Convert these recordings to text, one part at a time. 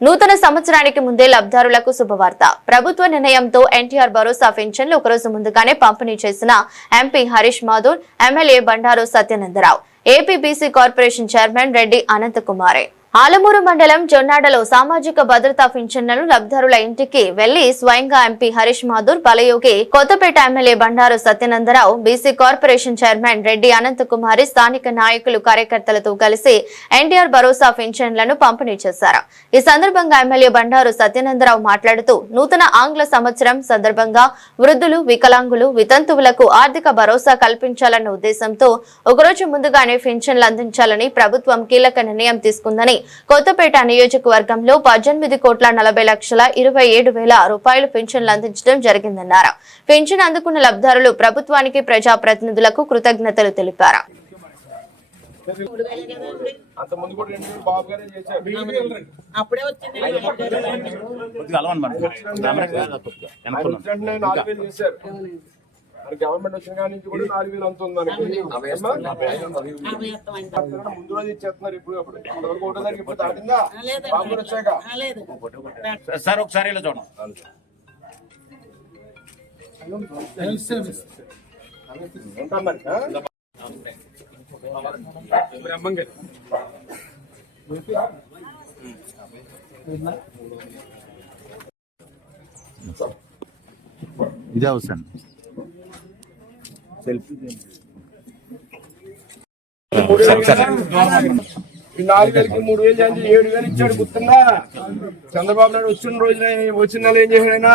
నూతన సంవత్సరానికి ముందే లబ్ధారులకు శుభవార్త. ప్రభుత్వ నిర్ణయంతో ఎన్టీఆర్ భరోసా పెన్షన్లు ఒకరోజు ముందుగానే పంపిణీ చేసిన MP Harish Mathur, MLA Bandaru Satyanandarao, AP BC corporation chairman Reddy Anantha కుమారే. ఆలమూరు మండలం జొన్నాడలో సామాజిక భద్రతా పింఛన్లను లబ్ధారుల ఇంటికి వెళ్లి స్వయంగా MP Harish Mathur, Balayogi Kothapeta MLA Bandaru Satyanandarao, BC corporation chairman Reddy Anantha Kumari స్థానిక నాయకులు, కార్యకర్తలతో కలిసి ఎన్టీఆర్ భరోసా పింఛన్లను పంపిణీ చేశారు. ఈ సందర్భంగా ఎమ్మెల్యే బండారు సత్యానందరావు మాట్లాడుతూ, నూతన ఆంగ్ల సంవత్సరం సందర్భంగా వృద్ధులు, వికలాంగులు, వితంతువులకు ఆర్థిక భరోసా కల్పించాలన్న ఉద్దేశంతో ఒకరోజు ముందుగానే పింఛన్లు అందించాలని ప్రభుత్వం కీలక నిర్ణయం తీసుకుందని, కొత్తపేట నియోజకవర్గంలో 18,40,27,000 రూపాయలు పింఛన్లు అందించడం జరిగిందన్నారు. పింఛన్ అందుకున్న లబ్ధారులు ప్రభుత్వానికి, ప్రజాప్రతినిధులకు కృతజ్ఞతలు తెలిపారు. గవర్నమెంట్ వచ్చిన కాడి నుంచి కూడా 4,000 అంత ఉందని ముందు రోజు ఇచ్చేస్తున్నారు. ఇప్పుడు ఒకటో తారీఖు ఇప్పుడు దాటిందా? బాబు వచ్చాక సార్ ఒకసారి ఇలా చూడండి. ఉంటాం మరి. ఇదే అవసరం. ఈ 4,000కి 3,000 చేసి 7,000 ఇచ్చాడు. గుర్తుందా? చంద్రబాబు నాయుడు వచ్చిన నెల ఏం చేశాడైనా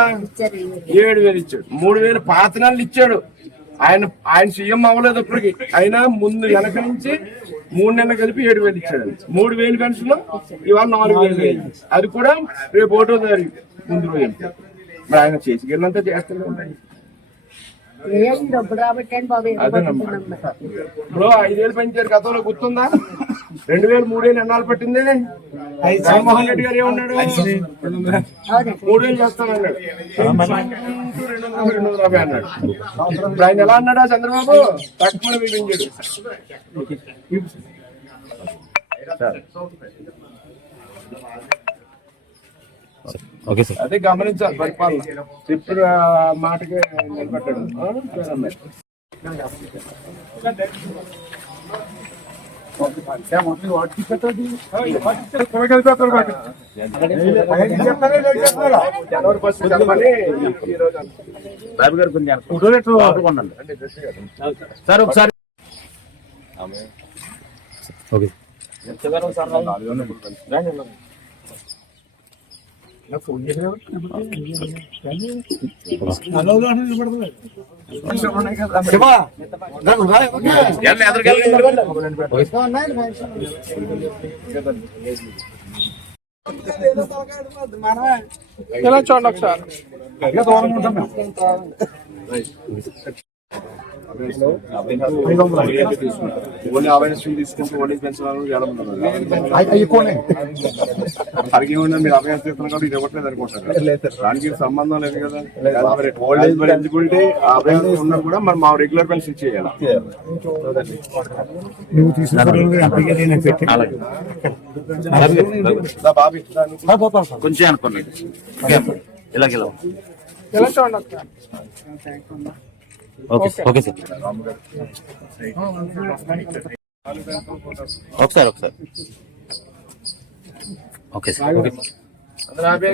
7,000 ఇచ్చాడు. 3,000 పాత నెలలు ఇచ్చాడు. ఆయన సీఎం అవ్వలేదు ఇప్పటికి. అయినా ముందు వెనక నుంచి 3 నెలలు కలిపి 7,000 ఇచ్చాడు. 3,000 పెన్షన్ ఇవాళ 4,000. అది కూడా రేపు 1వ తారీఖు ముందు రోజు. మరి ఆయన చేసి గెలంతా చేస్తూనే ఉంటాయి. ఇప్పుడు 5,000 పెంచారు. గతంలో గుర్తుందా? 2,000 3,000 ఎన్నాళ్ళు పట్టింది? జగన్మోహన్ రెడ్డి గారు ఏమన్నాడు? 3,000 చేస్తానన్నాడు. 250 అన్నాడు. ఇప్పుడు ఆయన ఎలా అన్నాడా చంద్రబాబు? తక్కువ విధించాడు. అదే గమనించాలి పరిపాలన. ఇప్పుడు మాటకి నిలబడ్డాడు. జనవరి 1 చెప్పమని బాబు గారు కొంచెం సార్ ఒకసారి ఓకే. చూడండి ఒకసారి. ఓన్లీ అవేర్నెస్ తీసుకుంటూ ఓన్లీ పెన్షన్ అడిగేమన్నా మీరు అవేర్నెస్ చేస్తున్నారు కాబట్టి ఇది ఇవ్వట్లేదు అనుకుంటారు. దానికి సంబంధం లేదు కదా. ఓల్డ్ ఏజ్ మరి ఎలిజిబిలిటీ అవేర్నెస్ ఉన్నా కూడా మరి మా రెగ్యులర్ పెన్షన్ ఇచ్చేయాలి. కొంచెం అనుకోండి. ఇలాగ ఓకే ఓకే సార్. ఒకసారి ఓకే సార్.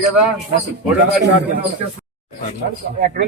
కదా. ఎక్కడ